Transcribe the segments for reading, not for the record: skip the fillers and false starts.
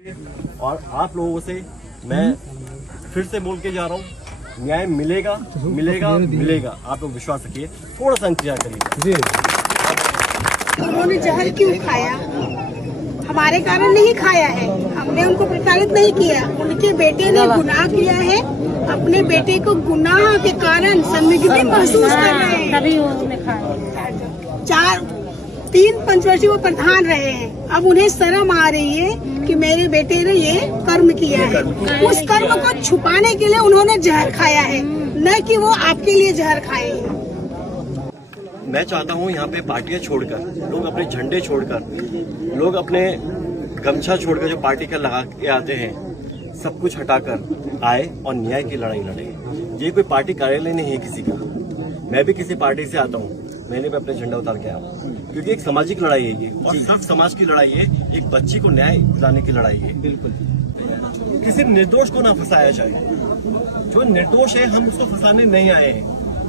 और आप लोगों से मैं फिर से बोल के जा रहा हूँ, न्याय मिलेगा मिलेगा मिलेगा। आप लोग विश्वास रखिए, थोड़ा सा इंतजार करिए। उन्होंने जहर क्यों खाया? हमारे कारण नहीं खाया है, हमने उनको प्रताड़ित नहीं किया। उनके बेटे ने गुनाह किया है, अपने बेटे को गुनाह के कारण संदिग्धि महसूस कर रहे हैं। तभी उसने खाया। 3-5 वर्ष वो प्रधान रहे हैं, अब उन्हें शर्म आ रही है कि मेरे बेटे ने ये कर्म किया है। उस कर्म को छुपाने के लिए उन्होंने जहर खाया है, न कि वो आपके लिए जहर खाए हैं। मैं चाहता हूँ यहाँ पे पार्टियां छोड़कर, लोग अपने झंडे छोड़कर, लोग अपने गमछा छोड़कर जो पार्टी का लगा के आते हैं, सब कुछ हटाकर आए और न्याय की लड़ाई लड़े। ये कोई पार्टी कार्यालय नहीं है किसी का। मैं भी किसी पार्टी से आता हूँ, मैंने भी अपने झंडा उतार के आया, क्योंकि एक सामाजिक लड़ाई है ये, और सिर्फ समाज की लड़ाई है। एक बच्ची को न्याय दिलाने की लड़ाई है। बिल्कुल किसी निर्दोष को ना फंसाया जाए। जो निर्दोष है हम उसको फंसाने नहीं आए हैं।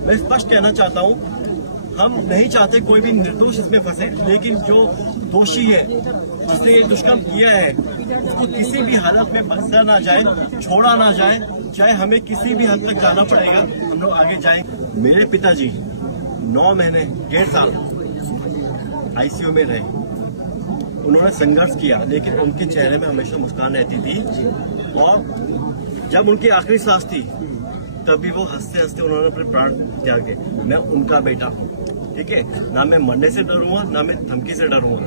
मैं स्पष्ट कहना चाहता हूँ, हम नहीं चाहते कोई भी निर्दोष इसमें फंसे, लेकिन जो दोषी है, जिसने ये दुष्कर्म किया है, उसको किसी भी हालत में बख्शा ना जाए, छोड़ा ना जाए, चाहे हमें किसी भी हद तक जाना पड़ेगा, हम लोग आगे जाएं। मेरे पिताजी 9 महीने 1.5 साल आईसीयू में रहे। उन्होंने संघर्ष किया, लेकिन उनके चेहरे में हमेशा मुस्कान रहती थी। और जब उनकी आखिरी सांस थी, तभी वो हंसते हंसते उन्होंने अपने प्राण त्यागे। मैं उनका बेटा हूँ, ठीक है ना। मैं मरने से डरूंगा, ना मैं धमकी से डरूंगा।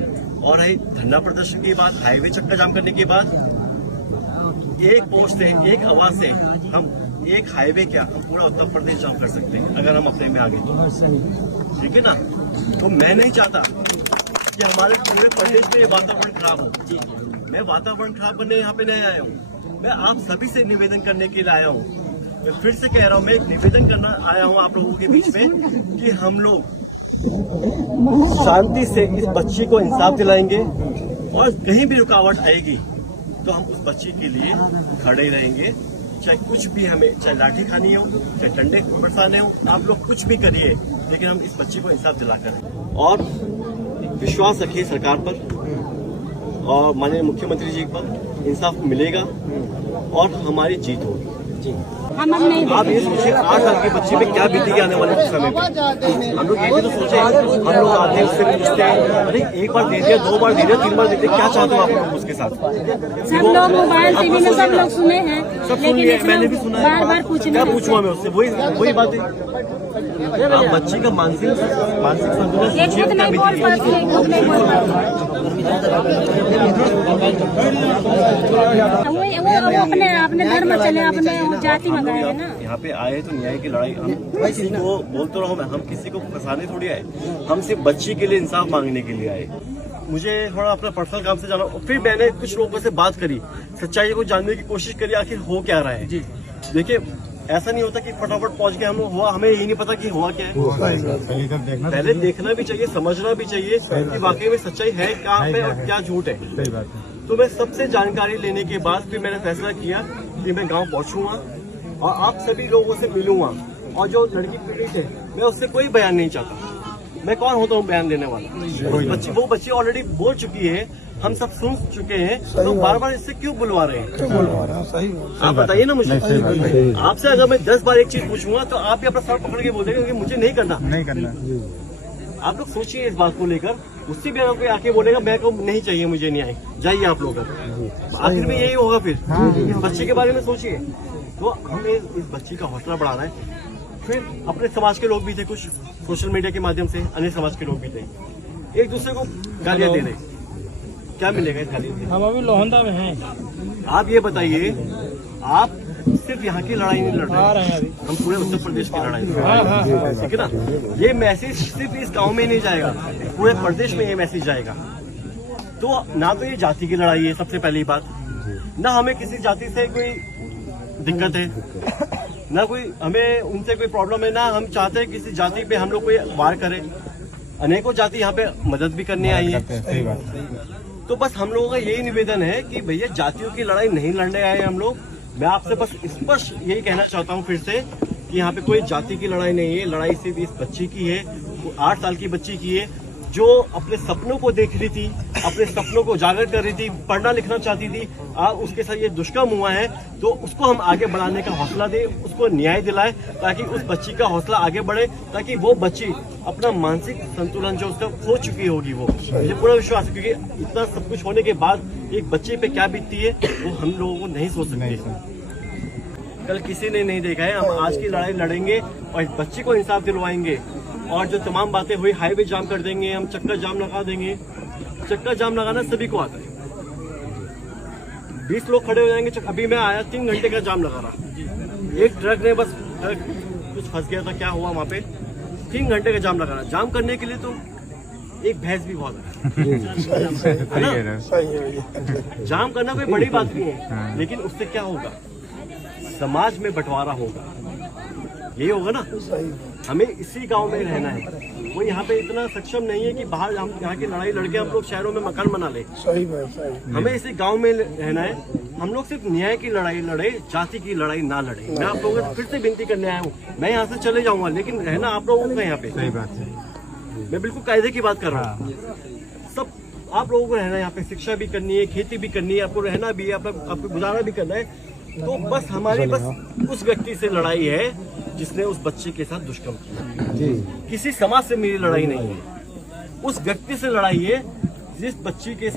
और है धरना प्रदर्शन की बात, हाईवे चक्का जाम करने की बात, एक पोस्ट से, एक आवाज से हम एक हाईवे क्या, हम पूरा उत्तर प्रदेश जाम कर सकते हैं अगर हम अपने में आगे तो, ठीक है ना। तो मैं नहीं चाहता कि हमारे पूरे प्रदेश में ये वातावरण खराब हो। मैं वातावरण खराब करने यहाँ पे नहीं आया हूँ, मैं आप सभी से निवेदन करने के लिए आया हूँ। मैं फिर से कह रहा हूँ, मैं एक निवेदन करना आया हूँ आप लोगों के बीच में कि हम लोग शांति से इस बच्ची को इंसाफ दिलाएंगे, और कहीं भी रुकावट आएगी तो हम उस बच्ची के लिए खड़े रहेंगे। चाहे कुछ भी हमें, चाहे लाठी खानी हो, चाहे डंडे बरसाने हो, आप लोग कुछ भी करिए, लेकिन हम इस बच्ची को इंसाफ दिलाकर। और विश्वास रखिए सरकार पर और माननीय मुख्यमंत्री जी पर, इंसाफ मिलेगा और हमारी जीत होगी। आप ये सोचिए 8 साल के बच्चे में क्या बीतेगी आने वाले समय में। हम लोग ये भी तो सोचे, हम लोग आते हैं उससे पूछते हैं, अरे एक बार दे दिया, 2 बार दे दिया, 3 बार दे दिया, क्या चाहते हो आप लोग उसके साथ? सब लोग मोबाइल टीवी में सब लोग सुने हैं, सब सुन लिए, मैंने भी सुना है। बार क्या पूछूंगा मैं उससे? वही बात है। आप बच्ची का मानसिक संतुलन सोचिए, क्या अपने धर्म चले, अपने जाति में गए हैं ना। यहाँ पे आए तो न्याय की लड़ाई, हम किसी को बोलते रहो, हम किसी को फंसाने थोड़ी आए, हम सिर्फ बच्ची के लिए इंसाफ मांगने के लिए आए। मुझे थोड़ा अपना पर्सनल काम से जाना, फिर मैंने कुछ लोगों से बात करी, सच्चाई को जानने की कोशिश करी, आखिर हो क्या रहा है। देखिए ऐसा नहीं होता कि फटाफट पहुंच के हम लोग हुआ, हमें यही नहीं पता कि हुआ क्या है। पहले देखना भी चाहिए, समझना भी चाहिए कि वाकई में सच्चाई है कहाँ पे और क्या झूठ है। तो मैं सबसे जानकारी लेने के बाद फिर मैंने फैसला किया कि मैं गांव पहुंचूंगा और आप सभी लोगों से मिलूंगा। और जो लड़की पीड़ित है, मैं उससे कोई बयान नहीं चाहता। मैं कौन होता हूँ बयान देने वाला? वो बच्ची ऑलरेडी बोल चुकी है, हम सब सुन चुके हैं, तो बार बार इससे क्यों बुलवा रहे हैं? आप बताइए ना मुझे। आपसे अगर मैं 10 बार एक चीज पूछूंगा तो आप भी अपना सर पकड़ के बोल देंगे कि मुझे नहीं करना। आप लोग सोचिए इस बात को लेकर। उससे भी अगर कोई आके बोलेगा मैं को नहीं चाहिए, मुझे नहीं आई, जाइए आप लोग। आखिर में यही होगा। फिर इस बच्चे के बारे में सोचिए। तो हमें इस बच्ची का हौसला बढ़ाना है। फिर अपने समाज के लोग भी थे, कुछ सोशल मीडिया के माध्यम से अन्य समाज के लोग भी थे, एक दूसरे को गालियां दे रहे। क्या मिलेगा इस गाली से? हम अभी लोहंदा में हैं। आप ये बताइए, आप सिर्फ यहाँ की लड़ाई नहीं लड़ रहे हैं, हम पूरे उत्तर प्रदेश की लड़ाई लड़ रहे हैं, ठीक है ना। ये मैसेज सिर्फ इस गांव में नहीं जाएगा, पूरे प्रदेश में ये मैसेज जाएगा। तो ना तो ये जाति की लड़ाई है, सबसे पहली बात, ना हमें किसी जाति से कोई दिक्कत है, ना कोई हमें उनसे कोई प्रॉब्लम है, ना हम चाहते हैं किसी जाति पे हम लोग कोई वार करें। अनेकों जाति यहाँ पे मदद भी करने आई है। तो बस हम लोगों का यही निवेदन है कि भैया जातियों की लड़ाई नहीं लड़ने आए हम लोग। मैं आपसे बस स्पष्ट यही कहना चाहता हूँ फिर से कि यहाँ पे कोई जाति की लड़ाई नहीं है। लड़ाई सिर्फ इस बच्ची की है, 8 साल की बच्ची की है। जो अपने सपनों को देख रही थी, अपने सपनों को उजागर कर रही थी, पढ़ना लिखना चाहती थी, उसके साथ ये दुष्कर्म हुआ है, तो उसको हम आगे बढ़ाने का हौसला दें, उसको न्याय दिलाएं, ताकि उस बच्ची का हौसला आगे बढ़े, ताकि वो बच्ची अपना मानसिक संतुलन जो उसका खो चुकी होगी, वो मुझे पूरा विश्वास है, क्योंकि इतना सब कुछ होने के बाद एक बच्चे पे क्या बीतती है वो हम लोगों को नहीं सोच सकते। कल किसी ने नहीं देखा है, हम आज की लड़ाई लड़ेंगे और इस बच्चे को इंसाफ दिलवाएंगे। और जो तमाम बातें हुई, हाईवे जाम कर देंगे, हम चक्का जाम लगा देंगे। चक्का जाम लगाना सभी को आता है, 20 लोग खड़े हो जाएंगे। अभी मैं आया 3 घंटे का जाम लगा रहा, एक ट्रक ने बस कुछ फंस गया था, क्या हुआ वहां पे, 3 घंटे का जाम लगा रहा। जाम करने के लिए तो एक भैंस भी बहुत है ना? जाम करना कोई बड़ी बात नहीं है, लेकिन उससे क्या होगा, समाज में बंटवारा होगा, यही होगा ना। हमें इसी गांव में रहना है, कोई यहाँ पे इतना सक्षम नहीं है कि बाहर यहाँ की लड़ाई लड़के हम लोग शहरों में मकान बना ले। सही बात। हमें इसी गांव में रहना है। हम लोग सिर्फ न्याय की लड़ाई लड़े, जाति की लड़ाई ना लड़े। मैं आप लोगों को फिर से विनती करने आया हूँ, मैं यहाँ से चले जाऊंगा, लेकिन रहना आप लोगों का यहाँ पे। सही बात है, मैं बिल्कुल कायदे की बात कर रहा हूँ। सब आप लोगों को रहना है यहाँ पे, शिक्षा भी करनी है, खेती भी करनी है, आपको रहना भी है, आपको गुजारा भी करना है। तो बस हमारी उस व्यक्ति से लड़ाई है जिसने उस बच्चे के साथ दुष्कर्म किया। किसी समाज से मेरी लड़ाई नहीं है, उस व्यक्ति से लड़ाई है जिस बच्ची के